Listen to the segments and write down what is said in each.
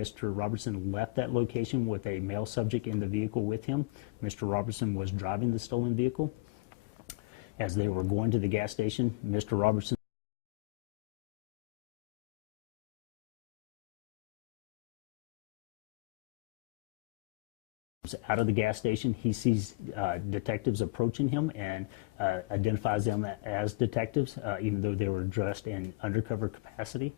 Mr. Robertson left that location with a male subject in the vehicle with him. Mr. Robertson was driving the stolen vehicle. As they were going to the gas station, Mr. Robertson out of the gas station. He sees detectives approaching him and identifies them as detectives, even though they were dressed in undercover capacity.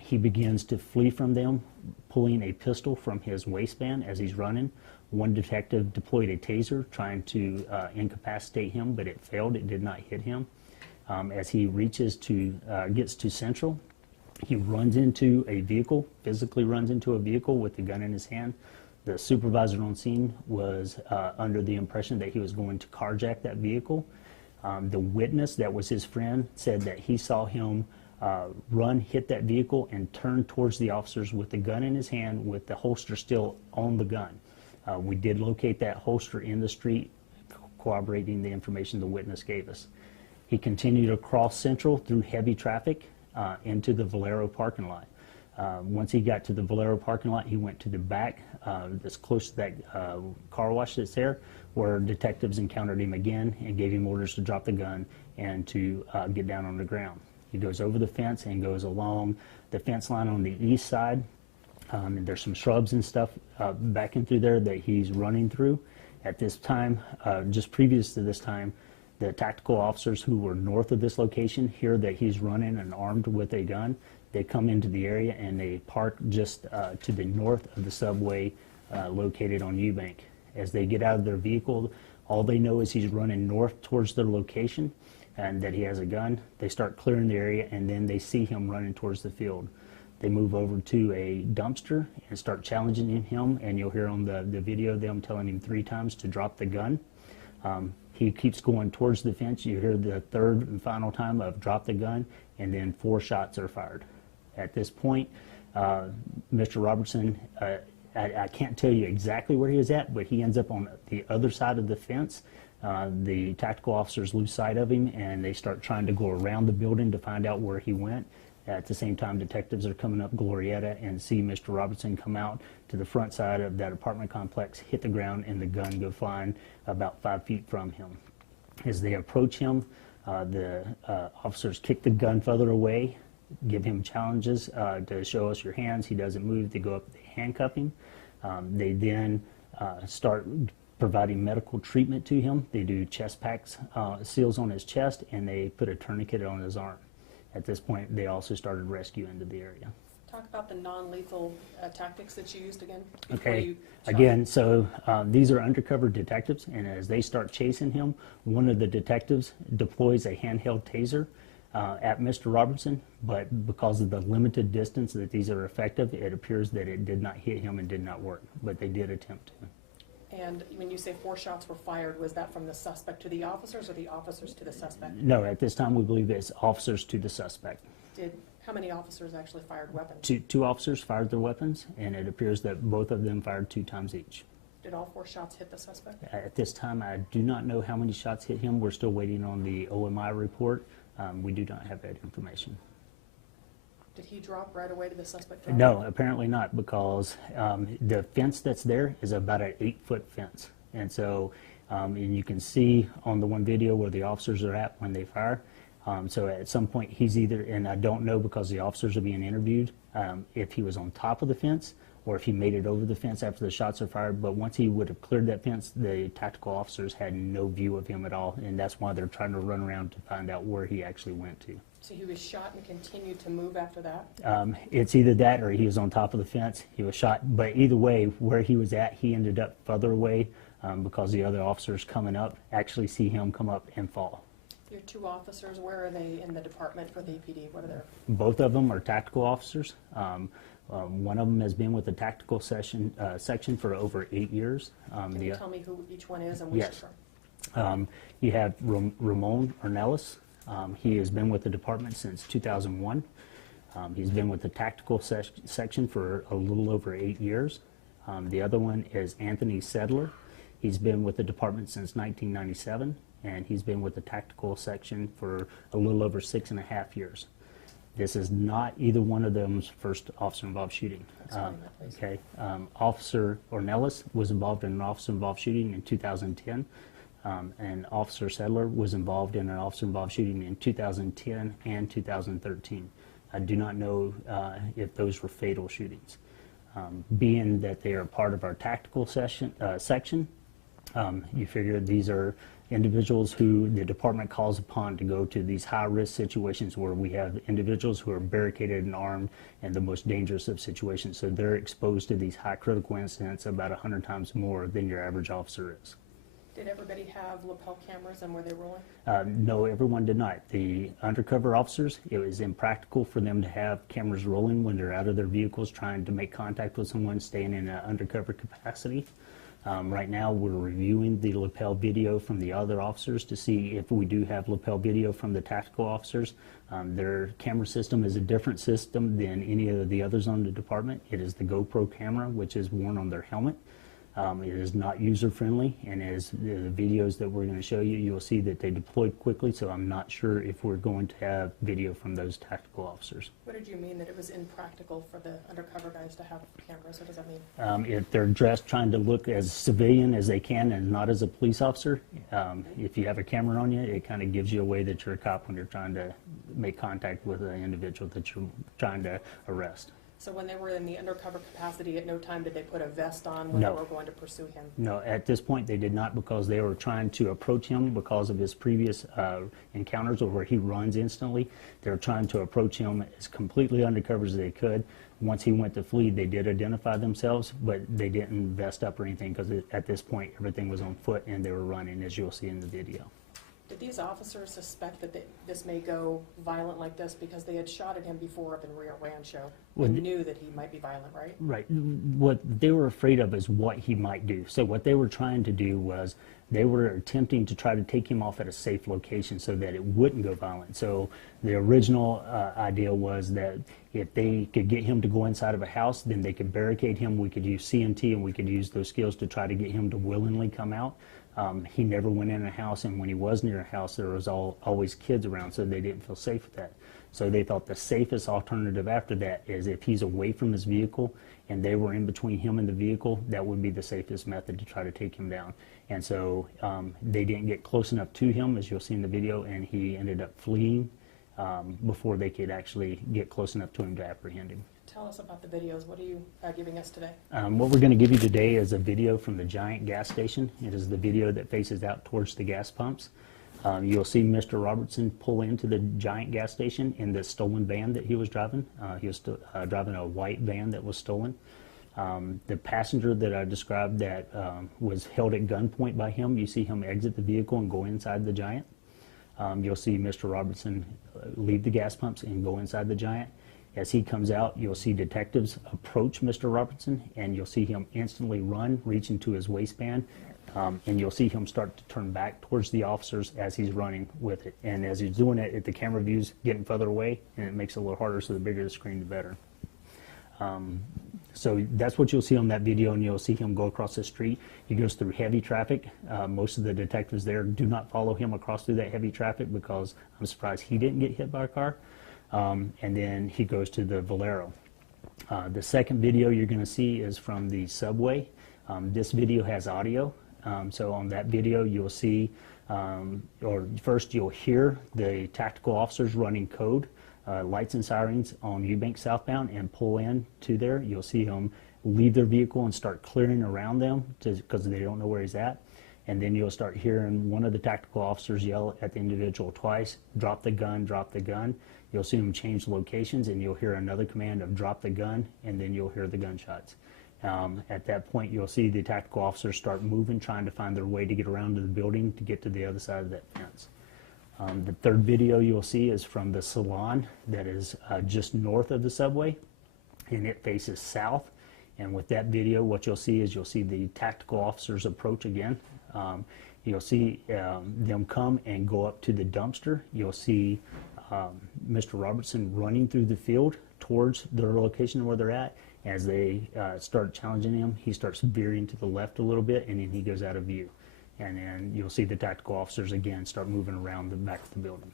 He begins to flee from them, pulling a pistol from his waistband as he's running. One detective deployed a taser trying to incapacitate him, but it failed. It did not hit him. As he gets to Central, he runs into a vehicle, physically runs into a vehicle with the gun in his hand. The supervisor on scene was under the impression that he was going to carjack that vehicle. The witness, that was his friend, said that he saw him run, hit that vehicle, and turn towards the officers with the gun in his hand with the holster still on the gun. We did locate that holster in the street, corroborating the information the witness gave us. He continued across Central through heavy traffic into the Valero parking lot. Once he got to the Valero parking lot, he went to the back, that's close to that car wash that's there, where detectives encountered him again and gave him orders to drop the gun and to get down on the ground. He goes over the fence and goes along the fence line on the east side. And there's some shrubs and stuff backing through there that he's running through. At this time, just previous to this time, the tactical officers who were north of this location hear that he's running and armed with a gun. They come into the area and they park just to the north of the subway located on Eubank. As they get out of their vehicle, all they know is he's running north towards their location and that he has a gun. They start clearing the area and then they see him running towards the field. They move over to a dumpster and start challenging him, and you'll hear on the video them telling him 3 times to drop the gun. He keeps going towards the fence. You hear the third and final time of drop the gun, and then 4 shots are fired. At this point, Mr. Robertson, I can't tell you exactly where he is at, but he ends up on the other side of the fence. The tactical officers lose sight of him, and they start trying to go around the building to find out where he went. At the same time, detectives are coming up Glorietta and see Mr. Robertson come out to the front side of that apartment complex, hit the ground, and the gun go flying about 5 feet from him. As they approach him, the officers kick the gun further away, give him challenges to show us your hands. He doesn't move. They go up, they handcuff him. They then start providing medical treatment to him. They do chest packs, seals on his chest, and they put a tourniquet on his arm. At this point, they also started rescue into the area. Talk about the non-lethal tactics that you used again. Okay, again, so these are undercover detectives, and as they start chasing him, one of the detectives deploys a handheld taser at Mr. Robertson, but because of the limited distance that these are effective, it appears that it did not hit him and did not work, but they did attempt to. And when you say 4 shots were fired, was that from the suspect to the officers or the officers to the suspect? No, at this time we believe it's officers to the suspect. How many officers actually fired weapons? Two officers fired their weapons, and it appears that both of them fired 2 times each. Did all 4 shots hit the suspect? At this time, I do not know how many shots hit him. We're still waiting on the OMI report. We do not have that information. Did he drop right away to the suspect? No, apparently not, because the fence that's there is about an 8-foot fence. And so, and you can see on the one video where the officers are at when they fire. So at some point he's either, and I don't know because the officers are being interviewed, if he was on top of the fence or if he made it over the fence after the shots are fired. But once he would have cleared that fence, the tactical officers had no view of him at all. And that's why they're trying to run around to find out where he actually went to. So he was shot and continued to move after that? It's either that or he was on top of the fence. He was shot. But either way, where he was at, he ended up further away because the other officers coming up actually see him come up and fall. Your 2 officers, where are they in the department for the APD? What are their? Both of them are tactical officers. One of them has been with the tactical section for over 8 years. Can you tell me who each one is and which yes. You have Ramon Ornelas. He has been with the department since 2001. He's been with the tactical section for a little over 8 years. The other one is Anthony Sedler. He's been with the department since 1997, and he's been with the tactical section for a little over 6.5 years. This is not either one of them's first officer-involved shooting. Explain that, please. Okay, Officer Ornelas was involved in an officer-involved shooting in 2010, and Officer Settler was involved in an officer-involved shooting in 2010 and 2013. I do not know if those were fatal shootings. Being that they are part of our tactical section, you figure these are individuals who the department calls upon to go to these high-risk situations where we have individuals who are barricaded and armed in the most dangerous of situations. So they're exposed to these high critical incidents about 100 times more than your average officer is. Did everybody have lapel cameras and were they rolling? No, everyone did not. The undercover officers, it was impractical for them to have cameras rolling when they're out of their vehicles trying to make contact with someone staying in an undercover capacity. Right now we're reviewing the lapel video from the other officers to see if we do have lapel video from the tactical officers. Their camera system is a different system than any of the others on the department. It is the GoPro camera, which is worn on their helmet. It is not user-friendly, and as the videos that we're going to show you, you'll see that they deployed quickly, so I'm not sure if we're going to have video from those tactical officers. What did you mean that it was impractical for the undercover guys to have cameras? What does that mean? If they're dressed trying to look as civilian as they can and not as a police officer, if you have a camera on you, it kind of gives you away that you're a cop when you're trying to make contact with an individual that you're trying to arrest. So when they were in the undercover capacity, at no time did they put a vest on when No. they were going to pursue him? No, at this point they did not, because they were trying to approach him because of his previous encounters where he runs instantly. They were trying to approach him as completely undercover as they could. Once he went to flee, they did identify themselves, but they didn't vest up or anything because at this point everything was on foot and they were running, as you'll see in the video. Did these officers suspect that this may go violent like this because they had shot at him before up in Rio Rancho Well, and knew that he might be violent, right? Right. What they were afraid of is what he might do. So what they were trying to do was they were attempting to try to take him off at a safe location so that it wouldn't go violent. So the original idea was that if they could get him to go inside of a house, then they could barricade him. We could use CNT and we could use those skills to try to get him to willingly come out. He never went in a house, and when he was near a house, there was always kids around, so they didn't feel safe with that. So they thought the safest alternative after that is if he's away from his vehicle and they were in between him and the vehicle, that would be the safest method to try to take him down. And so they didn't get close enough to him, as you'll see in the video, and he ended up fleeing before they could actually get close enough to him to apprehend him. Tell us about the videos. What are you giving us today? What we're going to give you today is a video from the Giant gas station. It is the video that faces out towards the gas pumps. You'll see Mr. Robertson pull into the Giant gas station in the stolen van that he was driving. He was driving a white van that was stolen. The passenger that I described that was held at gunpoint by him, you see him exit the vehicle and go inside the Giant. You'll see Mr. Robertson leave the gas pumps and go inside the Giant. As he comes out, you'll see detectives approach Mr. Robertson, and you'll see him instantly run, reach into his waistband, and you'll see him start to turn back towards the officers as he's running with it. And as he's doing it, the camera view's getting further away, and it makes it a little harder, so the bigger the screen, the better. So that's what you'll see on that video, and you'll see him go across the street. He goes through heavy traffic. Most of the detectives there do not follow him across through that heavy traffic because I'm surprised he didn't get hit by a car. And then he goes to the Valero. The second video you're going to see is from the subway. This video has audio. So on that video you'll see, or first you'll hear the tactical officers running code, lights and sirens on Eubank southbound, and pull in to there. You'll see them leave their vehicle and start clearing around them because they don't know where he's at. And then you'll start hearing one of the tactical officers yell at the individual twice, drop the gun, drop the gun. You'll see them change locations, and you'll hear another command of drop the gun, and then you'll hear the gunshots. At that point, you'll see the tactical officers start moving, trying to find their way to get around to the building to get to the other side of that fence. The third video you'll see is from the salon that is just north of the subway, and it faces south. And with that video, what you'll see is you'll see the tactical officers approach again. You'll see them come and go up to the dumpster. You'll see Mr. Robertson running through the field towards their location where they're at. As they start challenging him, he starts veering to the left a little bit, and then he goes out of view. And then you'll see the tactical officers again start moving around the back of the building.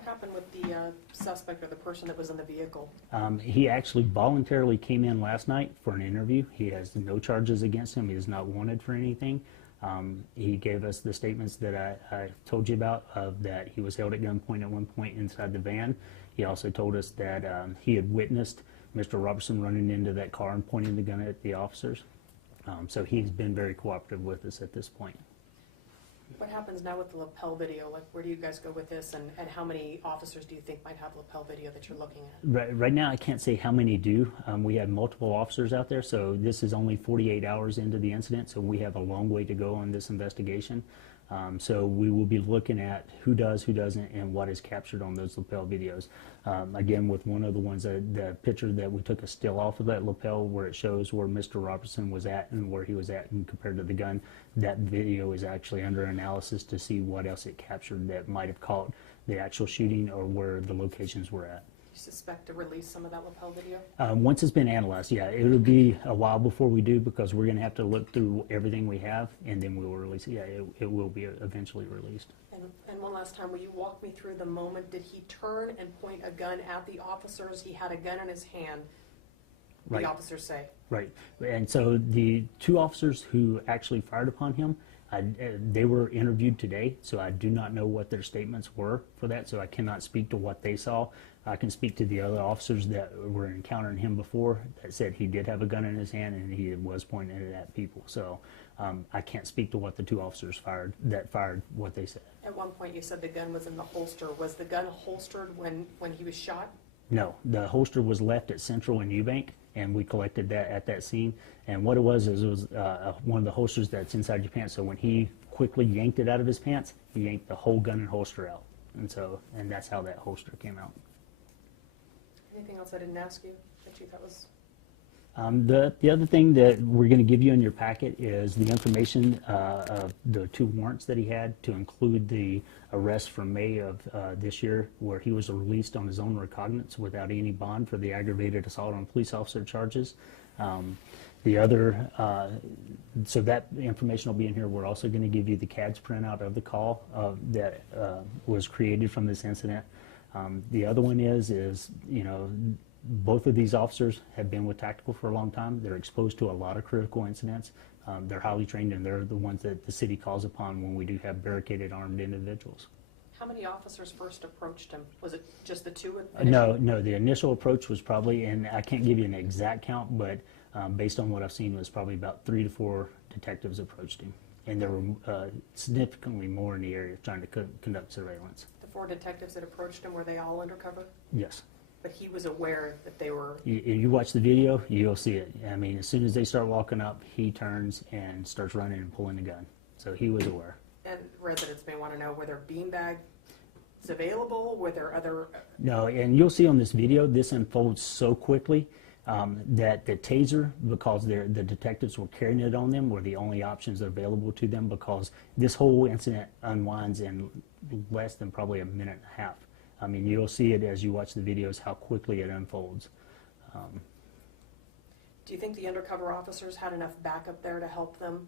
What happened with the suspect or the person that was in the vehicle? He actually voluntarily came in last night for an interview. He has no charges against him. He is not wanted for anything. He gave us the statements that I told you about, that he was held at gunpoint at one point inside the van. He also told us that he had witnessed Mr. Robertson running into that car and pointing the gun at the officers. So he's been very cooperative with us at this point. What happens now with the lapel video? Like, where do you guys go with this, and how many officers do you think might have lapel video that you're looking at? Right now, I can't say how many do. We have multiple officers out there, so this is only 48 hours into the incident, so we have a long way to go on this investigation. So we will be looking at who does, who doesn't, and what is captured on those lapel videos. Again, with one of the ones, the picture that we took a still off of that lapel where it shows where Mr. Robertson was at and where he was at and compared to the gun, that video is actually under analysis to see what else it captured that might have caught the actual shooting or where the locations were at. Do you suspect to release some of that lapel video? Once it's been analyzed, yeah, it'll be a while before we do because we're going to have to look through everything we have and then we will release it. Yeah, it will be eventually released. And one last time, will you walk me through the moment? Did he turn and point a gun at the officers? He had a gun in his hand, Right. the officers say. Right. And so the two officers who actually fired upon him, they were interviewed today, so I do not know what their statements were for that, so I cannot speak to what they saw. I can speak to the other officers that were encountering him before that said he did have a gun in his hand and he was pointing it at people. So I can't speak to what the two officers fired what they said. At one point, you said the gun was in the holster. Was the gun holstered when he was shot? No, the holster was left at Central and Eubank, and we collected that at that scene. And what it was is it was one of the holsters that's inside your pants. So when he quickly yanked it out of his pants, he yanked the whole gun and holster out. And that's how that holster came out. Anything else I didn't ask you that you thought was? The other thing that we're going to give you in your packet is the information of the two warrants that he had, to include the arrest from May of this year, where he was released on his own recognizance without any bond for the aggravated assault on police officer charges. The other, so that information will be in here. We're also going to give you the CADS printout of the call that was created from this incident. The other one is you know, both of these officers have been with Tactical for a long time. They're exposed to a lot of critical incidents. They're highly trained, and they're the ones that the city calls upon when we do have barricaded armed individuals. How many officers first approached him? Was it just the two? No, the initial approach was probably, and I can't give you an exact count, but based on what I've seen, was probably about 3 to 4 detectives approached him. And there were significantly more in the area trying to conduct surveillance. The 4 detectives that approached him, were they all undercover? Yes. But he was aware that they were... You watch the video, you'll see it. I mean, as soon as they start walking up, he turns and starts running and pulling the gun. So he was aware. And residents may want to know, were there beanbags available? Were there other... No, and you'll see on this video, this unfolds so quickly that the taser, because the detectives were carrying it on them, were the only options available to them, because this whole incident unwinds in less than probably a minute and a half. I mean, you'll see it as you watch the videos, how quickly it unfolds. Do you think the undercover officers had enough backup there to help them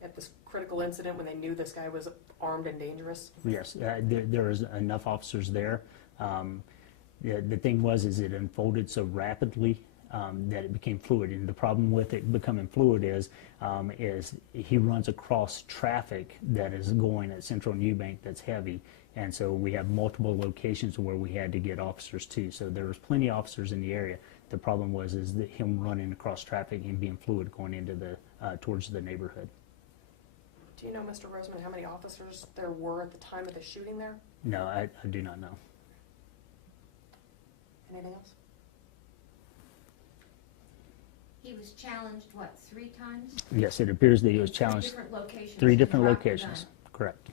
at this critical incident when they knew this guy was armed and dangerous? Yes, there was enough officers there. The thing was, it unfolded so rapidly that it became fluid. And the problem with it becoming fluid is he runs across traffic that is going at Central and Eubank that's heavy. And so we have multiple locations where we had to get officers to. So there was plenty of officers in the area. The problem was that him running across traffic and being fluid going into the towards the neighborhood. Do you know, Mr. Roseman, how many officers there were at the time of the shooting there? No, I do not know. Anything else? He was challenged, what, 3 times? Yes, it appears that he was challenged 3 different locations. 3 different He dropped the locations. gun. Correct.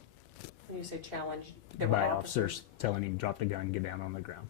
When you say challenged, there were By officers telling him drop the gun, get down on the ground.